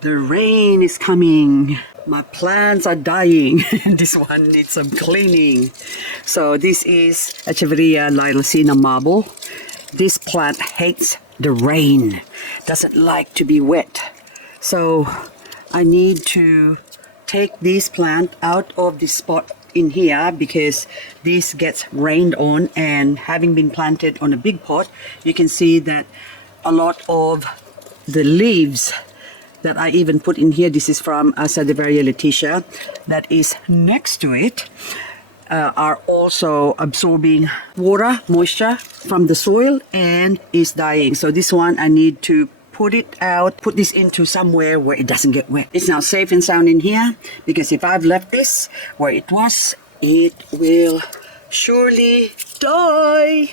The rain is coming. My plants are dying. This one needs some cleaning. So this is Echeveria Lilacina marble. This plant hates the rain, doesn't like to be wet. So I need to take this plant out of this spot in here because this gets rained on, and having been planted on a big pot, you can see that a lot of the leaves that I even put in here, this is from Echeveria Letitia, that is next to it, are also absorbing water, moisture from the soil and is dying. So this one I need to put it out, put this into somewhere where it doesn't get wet. It's now safe and sound in here because if I've left this where it was, it will surely die.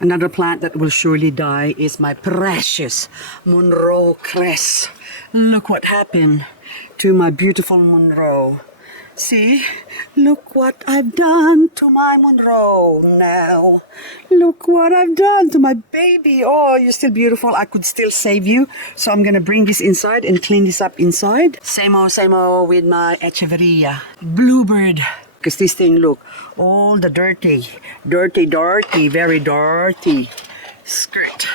Another plant that will surely die is my precious Monroe cress. Look what happened to my beautiful Monroe. See, look what I've done to my Monroe now. Look what I've done to my baby. Oh, you're still beautiful. I could still save you. So I'm going to bring this inside and clean this up inside. Same old with my Echeveria. Bluebird. Because this thing, look, all the dirty, very dirty skirt.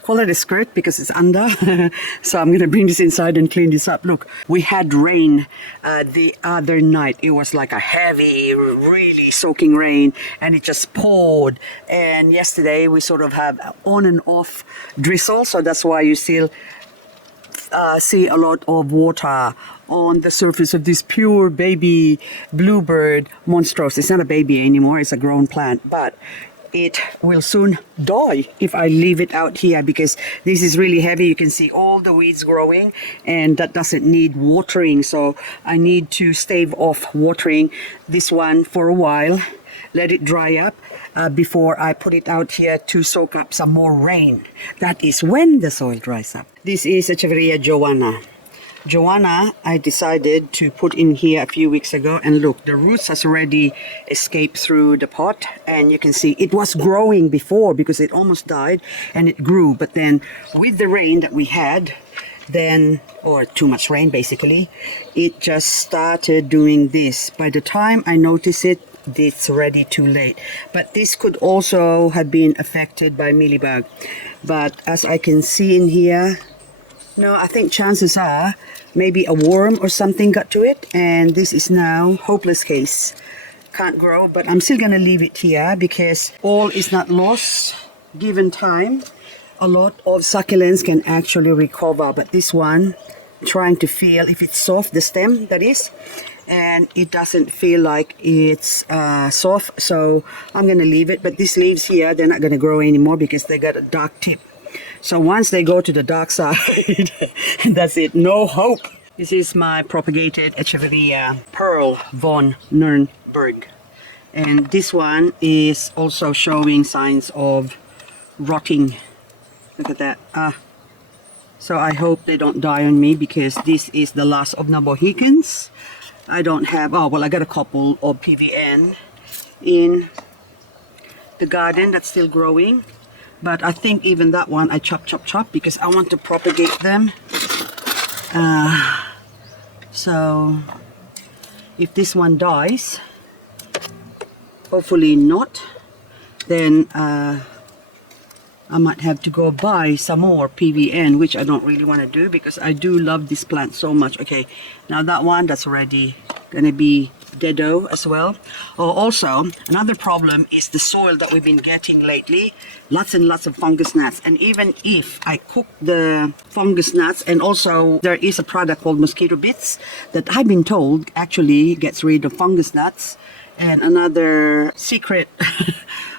Call it a skirt because it's under. So I'm going to bring this inside and clean this up. Look, we had rain the other night. It was like a heavy, really soaking rain, and it just poured. And yesterday we sort of have on and off drizzle, so that's why you still see a lot of water on the surface of this pure baby bluebird monstrous. It's not a baby anymore, it's a grown plant, but it will soon die if I leave it out here because this is really heavy. You can see all the weeds growing, and that doesn't need watering, so I need to stave off watering this one for a while, let it dry up before I put it out here to soak up some more rain. That is when the soil dries up. This is Echeveria Joanna. Joanna, I decided to put in here a few weeks ago, and look, the roots has already escaped through the pot, and you can see it was growing before because it almost died and it grew, but then with the rain that we had then, or too much rain basically, it just started doing this. By the time I notice it, it's already too late. But this could also have been affected by mealybug, but as I can see in here, no, I think chances are maybe a worm or something got to it, and this is now hopeless case. Can't grow, but I'm still gonna leave it here because all is not lost. Given time, a lot of succulents can actually recover, but this one, trying to feel if it's soft, the stem that is, and it doesn't feel like it's soft, so I'm gonna leave it. But these leaves here, they're not gonna grow anymore because they got a dark tip. So once they go to the dark side, that's it, no hope. This is my propagated Echeveria Pearl von Nürnberg. And this one is also showing signs of rotting. Look at that. So I hope they don't die on me because this is the last of Nabohicans. I don't have, oh well, I got a couple of PVN in the garden that's still growing. But I think even that one I chop because I want to propagate them. So if this one dies, hopefully not, then I might have to go buy some more PVN, which I don't really want to do because I do love this plant so much. Okay, now that one, that's already going to be deado as well. Oh, also, another problem is the soil that we've been getting lately. Lots and lots of fungus gnats. And even if I cook the fungus gnats, and also there is a product called mosquito bits that I've been told actually gets rid of fungus gnats. And another secret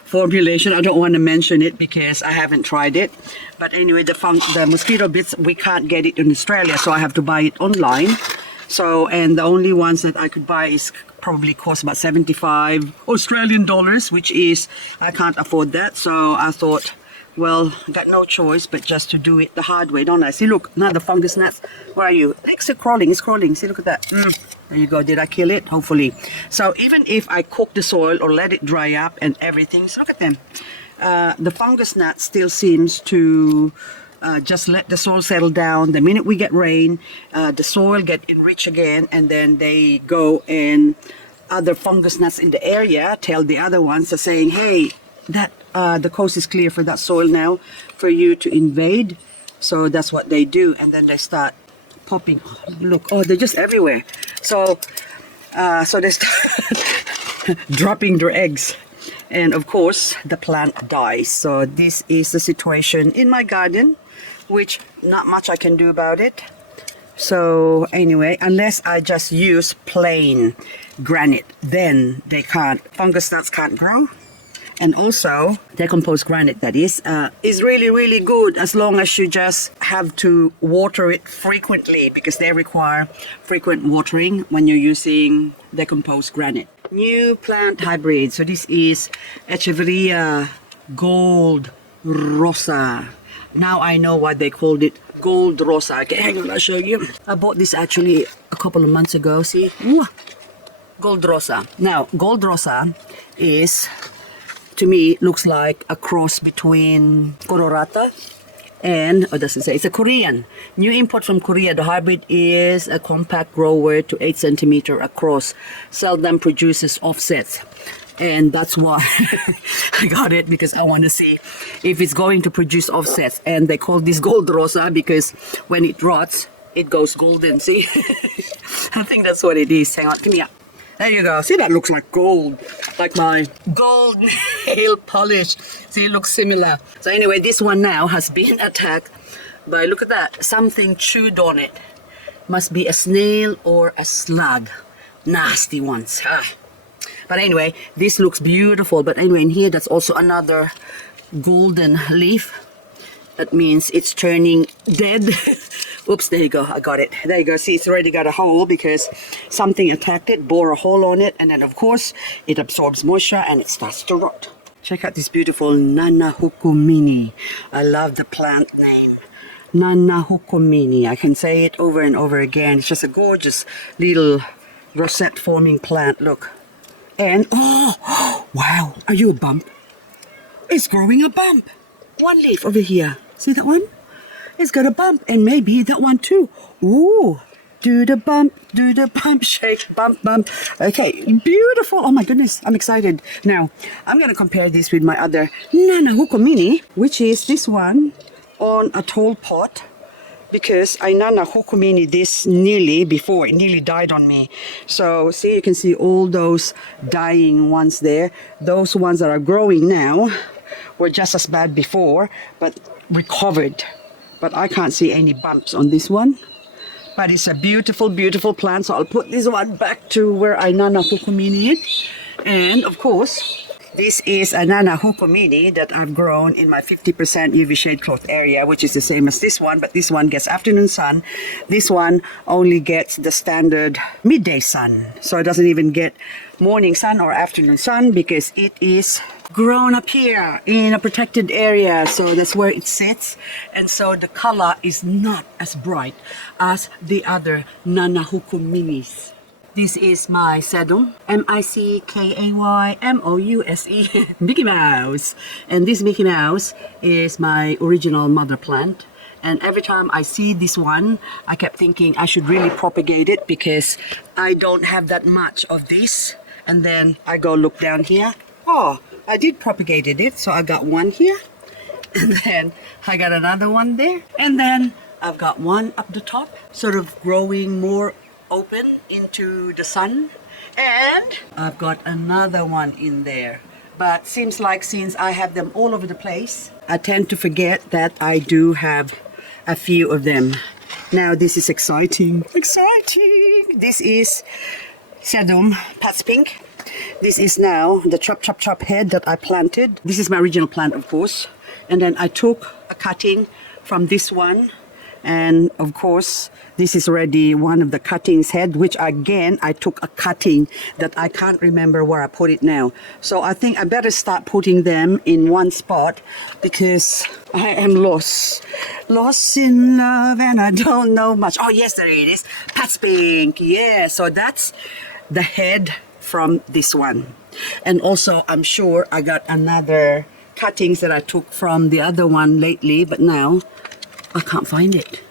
formulation, I don't want to mention it because I haven't tried it. But anyway, the mosquito bits, we can't get it in Australia, so I have to buy it online. So, and the only ones that I could buy is probably cost about 75 Australian dollars, which is, I can't afford that. So I thought, well, I got no choice but just to do it the hard way, don't I? See, look, now the fungus gnats, where are you? It's crawling, it's crawling. See, look at that. There you go. Did I kill it? Hopefully. So even if I cook the soil or let it dry up and everything, so look at them. the fungus gnat still seems to just let the soil settle down. The minute we get rain, the soil get enriched again, and then they go and other fungus gnats in the area tell the other ones, are saying, hey, that the coast is clear for that soil now for you to invade. So that's what they do, and then they start popping. Look, oh, they're just everywhere. So they start dropping their eggs, and of course the plant dies. So this is the situation in my garden, which not much I can do about it. So anyway, unless I just use plain granite, then they can't, fungus gnats can't grow. And also decomposed granite, that is really, really good as long as you just have to water it frequently, because they require frequent watering when you're using decomposed granite. New plant hybrid. So this is Echeveria gold rosa. Now I know why they called it gold rosa. Okay, hang on, I'll show you. I bought this actually a couple of months ago. See? Ooh, gold rosa. Now, gold rosa is, to me, looks like a cross between Colorata and, or does it say, it's a Korean. New import from Korea. The hybrid is a compact grower to 8 centimeter across. Seldom produces offsets. And that's why I got it, because I want to see if it's going to produce offsets. And they call this gold rosa because when it rots, it goes golden. See? I think that's what it is. Hang on, come here. There you go. See, that looks like gold, like my gold nail polish. See, it looks similar. So anyway, this one now has been attacked by, look at that, something chewed on it. Must be a snail or a slug. Nasty ones. But anyway, this looks beautiful. But anyway, in here, that's also another golden leaf. That means it's turning dead. Oops, there you go, I got it. There you go, see, it's already got a hole because something attacked it, bore a hole on it, and then of course, it absorbs moisture and it starts to rot. Check out this beautiful Nana Hookumini. I love the plant name. Nana Hookumini. I can say it over and over again. It's just a gorgeous little rosette forming plant, look. And, oh, wow, are you a bump? It's growing a bump. One leaf over here. See that one? It's got a bump, and maybe that one too. Ooh, do the bump, shake, bump, bump. Okay, beautiful. Oh my goodness, I'm excited. Now, I'm going to compare this with my other Nana Hookumini, which is this one on a tall pot, because I Nana Hookumini this nearly before. It nearly died on me. So, see, you can see all those dying ones there. Those ones that are growing now were just as bad before, but recovered. But I can't see any bumps on this one. But it's a beautiful, beautiful plant. So I'll put this one back to where I Nana Hookumini it. And of course, this is a Nana Hookumini that I've grown in my 50% UV shade cloth area, which is the same as this one, but this one gets afternoon sun. This one only gets the standard midday sun. So it doesn't even get morning sun or afternoon sun because it is grown up here in a protected area, so that's where it sits, and so the color is not as bright as the other Nana Hookuminis. This is my Sedum, M-I-C-K-A-Y-M-O-U-S-E, Mickey Mouse. And this Mickey Mouse is my original mother plant. And every time I see this one, I kept thinking I should really propagate it because I don't have that much of this. And then I go look down here. Oh, I did propagated it, so I got one here. And then I got another one there. And then I've got one up the top, sort of growing more open into the sun. And I've got another one in there. But seems like since I have them all over the place, I tend to forget that I do have a few of them. Now this is exciting. Exciting! This is Sedum, Past Pink. This is now the chop head that I planted. This is my original plant, of course. And then I took a cutting from this one. And of course, this is already one of the cuttings head, which again, I took a cutting that I can't remember where I put it now. So I think I better start putting them in one spot because I am lost. Lost in love and I don't know much. Oh yes, there it is. Past Pink. Yeah, so that's the head from this one. And also, I'm sure I got another cuttings that I took from the other one lately, but now I can't find it.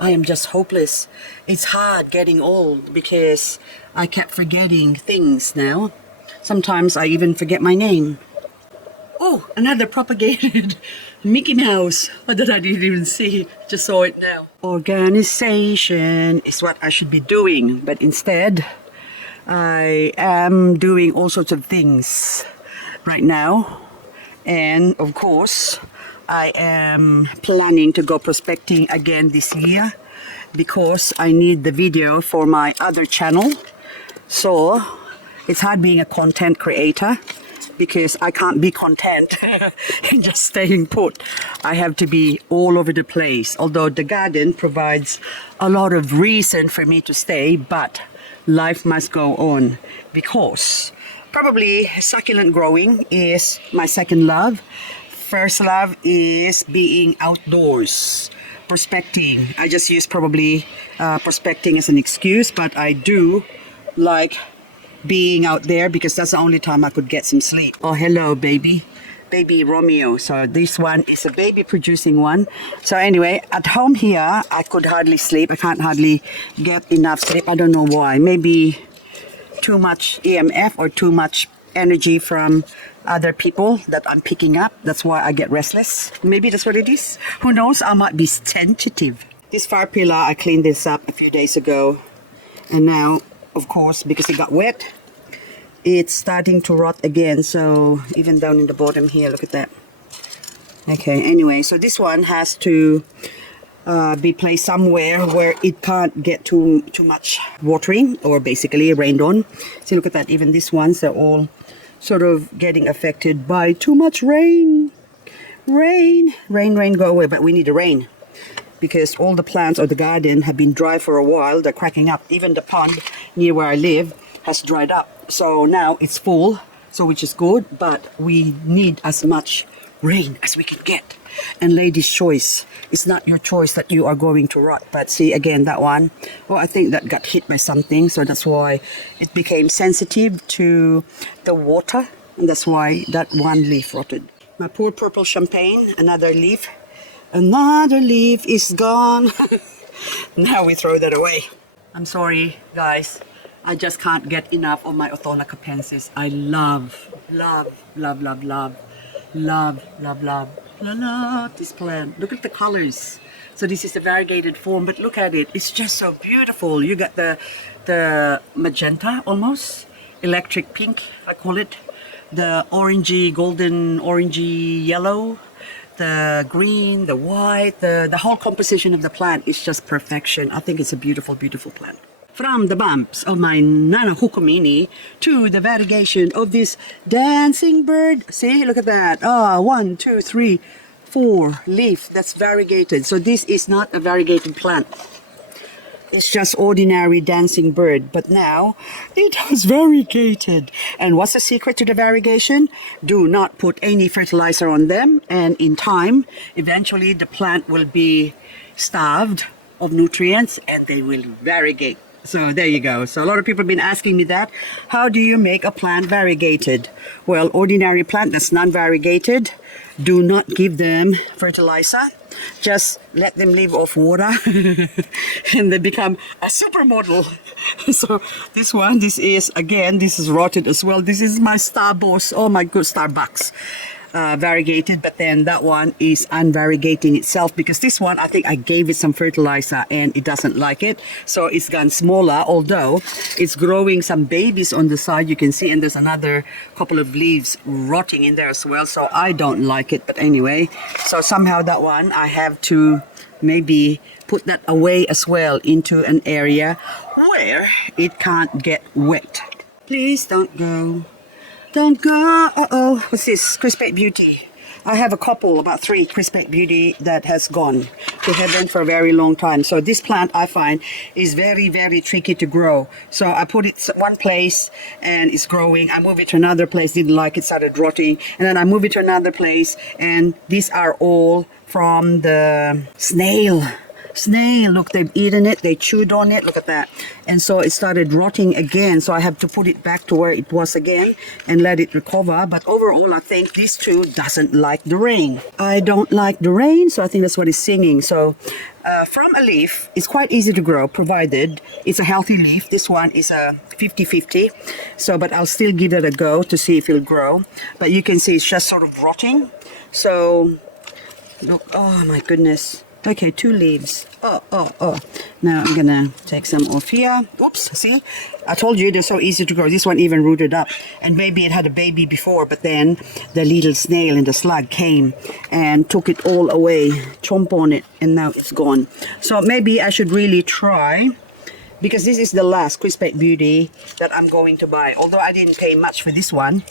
I am just hopeless. It's hard getting old because I kept forgetting things now. Sometimes I even forget my name. Oh, another propagated Mickey Mouse. What did I didn't even see? Just saw it now. Organization is what I should be doing, but instead I am doing all sorts of things right now. And of course, I am planning to go prospecting again this year because I need the video for my other channel. So it's hard being a content creator because I can't be content in just staying put. I have to be all over the place. Although the garden provides a lot of reason for me to stay, but life must go on because probably succulent growing is my second love. First love is being outdoors, prospecting. I just use probably prospecting as an excuse, but I do like being out there because that's the only time I could get some sleep. Oh, hello, baby. Baby Romeo. So this one is a baby producing one. So anyway, at home here, I could hardly sleep. I can't hardly get enough sleep. I don't know why. Maybe too much EMF or too much energy from other people that I'm picking up. That's why I get restless. Maybe that's what it is. Who knows? I might be sensitive. This fire pillar, I cleaned this up a few days ago. And now, of course, because it got wet, it's starting to rot again. So even down in the bottom here, look at that. Okay, anyway, so this one has to be placed somewhere where it can't get too much watering or basically rained on. See, look at that. Even these ones, they're all sort of getting affected by too much rain. Rain, go away. But we need the rain because all the plants of the garden have been dry for a while. They're cracking up. Even the pond near where I live has dried up. So now it's full, so which is good, but we need as much rain as we can get. And lady's choice. It's not your choice that you are going to rot. But see, again, that one, well, I think that got hit by something. So that's why it became sensitive to the water. And that's why that one leaf rotted. My poor purple champagne, another leaf. Another leaf is gone. Now we throw that away. I'm sorry, guys. I just can't get enough of my Othona capensis. I love this plant. Look at the colors. So this is the variegated form, but look at it. It's just so beautiful. You got the magenta almost, electric pink, I call it. The orangey, golden, orangey yellow, the green, the white, the whole composition of the plant is just perfection. I think it's a beautiful, beautiful plant. From the bumps of my Nana Hookumini to the variegation of this dancing bird. See, look at that. 1, 2, 3, 4 leaf. That's variegated. So this is not a variegated plant. It's just ordinary dancing bird. But now it has variegated. And what's the secret to the variegation? Do not put any fertilizer on them. And in time, eventually the plant will be starved of nutrients and they will variegate. So there you go. So a lot of people have been asking me that. How do you make a plant variegated? Well, ordinary plant that's non-variegated, do not give them fertilizer. Just let them live off water and they become a supermodel. So this one, this is rotted as well. This is my Starbucks, oh my good Starbucks. Variegated, but then that one is unvariegating itself because this one I think I gave it some fertilizer and it doesn't like it, so it's gone smaller, although it's growing some babies on the side, you can see, and there's another couple of leaves rotting in there as well, so I don't like it. But anyway, so somehow that one I have to maybe put that away as well into an area where it can't get wet. Please don't go. Don't go. Uh-oh. What's this? Crispate Beauty. I have a couple, about 3 Crispate Beauty that has gone to heaven for a very long time. So this plant I find is very, very tricky to grow. So I put it one place and it's growing. I move it to another place, didn't like it, started rotting. And then I move it to another place and these are all from the snail. snail. Look, they've eaten it, they chewed on it, look at that. And so it started rotting again, so I have to put it back to where it was again and let it recover. But overall, I think this too doesn't like the rain. I don't like the rain, so I think that's what it's singing. So from a leaf, it's quite easy to grow, provided it's a healthy leaf. This one is a 50-50, so but I'll still give it a go to see if it'll grow. But you can see it's just sort of rotting. So look, oh my goodness. Okay, 2 leaves. Oh. Now I'm gonna take some off here. Oops, see? I told you they're so easy to grow. This one even rooted up. And maybe it had a baby before, but then the little snail and the slug came and took it all away, chomp on it, and now it's gone. So maybe I should really try, because this is the last Crispate Beauty that I'm going to buy. Although I didn't pay much for this one.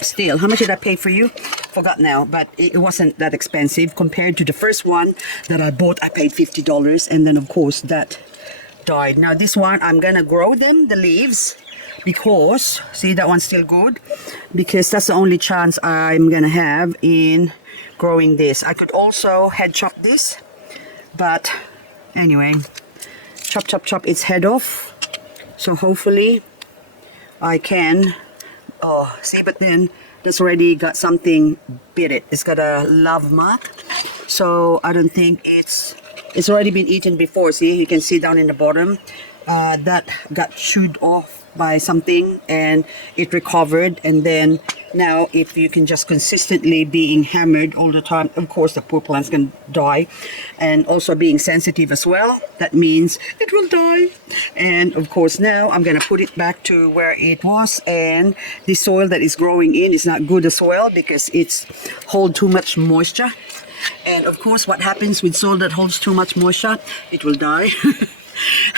Still, how much did I pay for you? Forgot now, but it wasn't that expensive compared to the first one that I bought. I paid $50, and then of course that died. Now this one, I'm gonna grow them, the leaves, because see, that one's still good, because that's the only chance I'm gonna have in growing this. I could also head chop this, but anyway, chop its head off. So hopefully I can. Oh, see, but then that's already got something bit it. It's got a love mark. So I don't think it's already been eaten before. See, you can see down in the bottom that got chewed off by something and it recovered. And then now if you can just consistently being hammered all the time, of course the poor plant's gonna die. And also being sensitive as well, that means it will die. And of course now I'm gonna put it back to where it was, and the soil that is growing in is not good as well because it's hold too much moisture. And of course what happens with soil that holds too much moisture, it will die.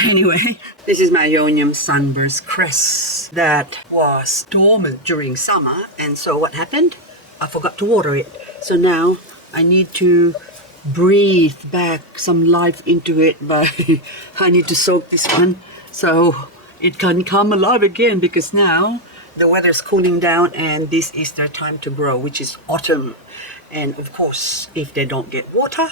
Anyway, this is my Ionium sunburst cress that was dormant during summer, and so what happened? I forgot to water it. So now I need to breathe back some life into it, but I need to soak this one so it can come alive again, because now the weather's cooling down and this is their time to grow, which is autumn. And of course, if they don't get water,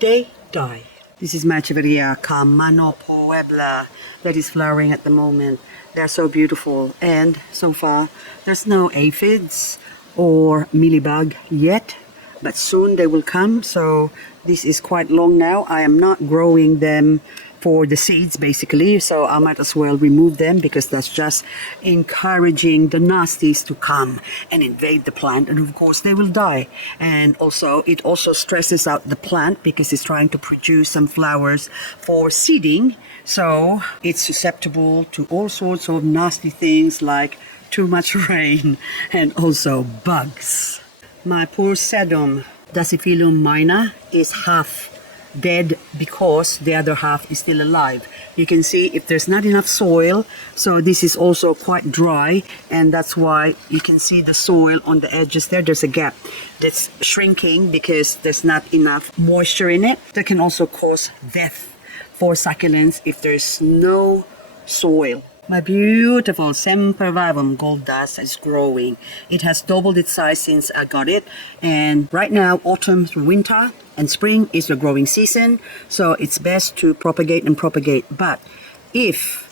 they die. This is my Echeveria Camano Puebla that is flowering at the moment. They're so beautiful, and so far there's no aphids or mealybug yet, but soon they will come. So this is quite long now. I am not growing them for the seeds basically, so I might as well remove them, because that's just encouraging the nasties to come and invade the plant, and of course they will die. And also it also stresses out the plant because it's trying to produce some flowers for seeding, so it's susceptible to all sorts of nasty things like too much rain and also bugs. My poor Sedum Dasyphilum minor is half dead because the other half is still alive. You can see if there's not enough soil, so this is also quite dry, and that's why you can see the soil on the edges there. There's a gap that's shrinking because there's not enough moisture in it. That can also cause death for succulents if there's no soil. My beautiful Sempervivum Gold Dust is growing. It has doubled its size since I got it, and right now autumn through winter and spring is the growing season, so it's best to propagate and propagate. But if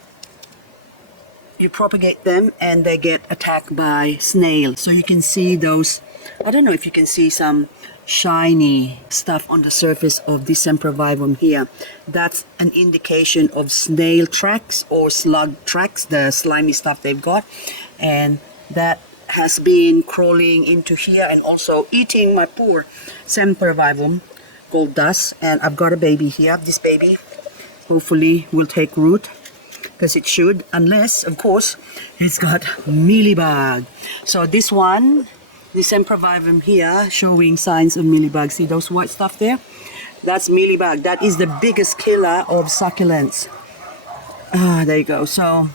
you propagate them and they get attacked by snails, so you can see those, I don't know if you can see some shiny stuff on the surface of this Sempervivum here. That's an indication of snail tracks or slug tracks, the slimy stuff they've got, and that has been crawling into here and also eating my poor Sempervivum Gold Dust. And I've got a baby here. This baby hopefully will take root, because it should, unless of course it's got mealybug. So this one, the Sempervivum here, showing signs of mealybug. See those white stuff there? That's mealybug. That is the biggest killer of succulents. There you go. So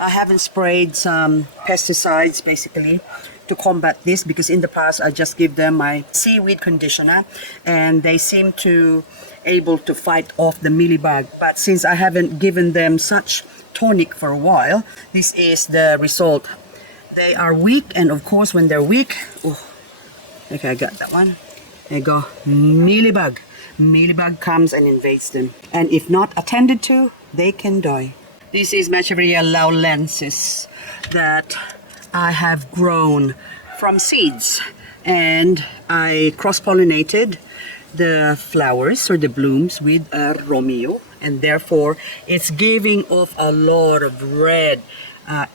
I haven't sprayed some pesticides basically to combat this, because in the past I just give them my seaweed conditioner and they seem to able to fight off the mealybug. But since I haven't given them such tonic for a while, this is the result. They are weak, and of course when they're weak, oh, okay, I got that one. There you go, mealybug. Mealybug comes and invades them. And if not attended to, they can die. This is Echeveria laulensis that I have grown from seeds. And I cross-pollinated the flowers or the blooms with a Romeo. And therefore, it's giving off a lot of red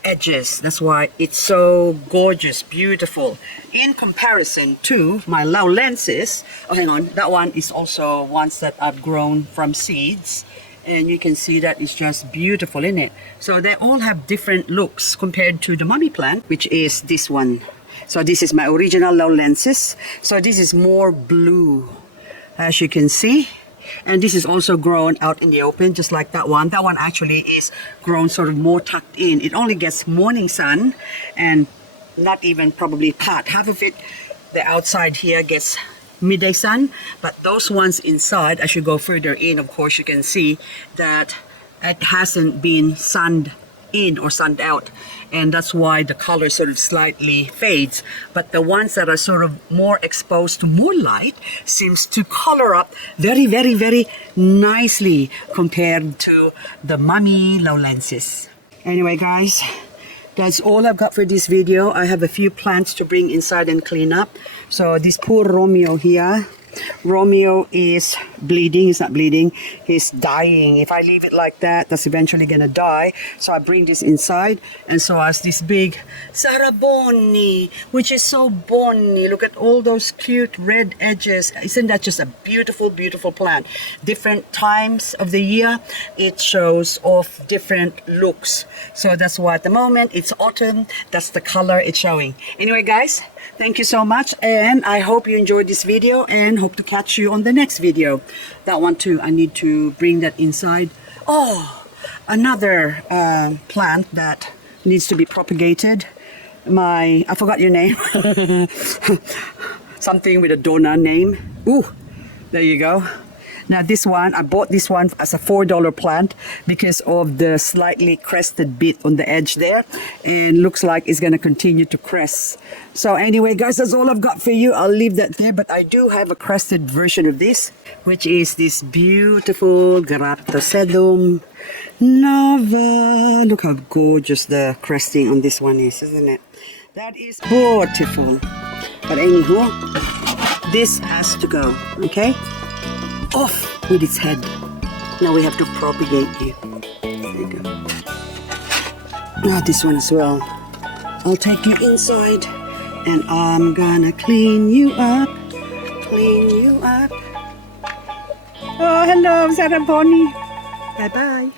edges. That's why it's so gorgeous, beautiful. In comparison to my laulensis, oh hang on, that one is also ones that I've grown from seeds. And you can see that it's just beautiful, isn't it? So they all have different looks compared to the mummy plant, which is this one. So this is my original laulensis. So this is more blue, as you can see. And this is also grown out in the open, just like that one. That one actually is grown sort of more tucked in. It only gets morning sun and not even probably half of it. The outside here gets midday sun, but those ones inside, as you go further in, of course, you can see that it hasn't been sunned in or sunned out. And that's why the color sort of slightly fades. But the ones that are sort of more exposed to more light seems to color up very, very, very nicely compared to the mummy laulensis. Anyway, guys, that's all I've got for this video. I have a few plants to bring inside and clean up. So this poor Romeo here, Romeo is bleeding. He's not bleeding, he's dying. If I leave it like that, that's eventually gonna die. So I bring this inside, and so as this big Saraboni, which is so bony. Look at all those cute red edges. Isn't that just a beautiful, beautiful plant? Different times of the year, it shows off different looks. So that's why at the moment it's autumn. That's the color it's showing. Anyway, guys, thank you so much, and I hope you enjoyed this video, and hope to catch you on the next video. That one too, I need to bring that inside. Oh, another plant that needs to be propagated. I forgot your name. Something with a donor name. Ooh, there you go. Now this one, I bought this one as a $4 plant because of the slightly crested bit on the edge there, and looks like it's going to continue to crest. So anyway, guys, that's all I've got for you. I'll leave that there, but I do have a crested version of this, which is this beautiful Sedum Nova. Look how gorgeous the cresting on this one is, isn't it? That is beautiful. But anywho, this has to go, okay? Off with its head. Now we have to propagate you. There you go. Now this one as well. I'll take you inside and I'm gonna clean you up. Clean you up. Oh, hello, Saraboni. Bye-bye.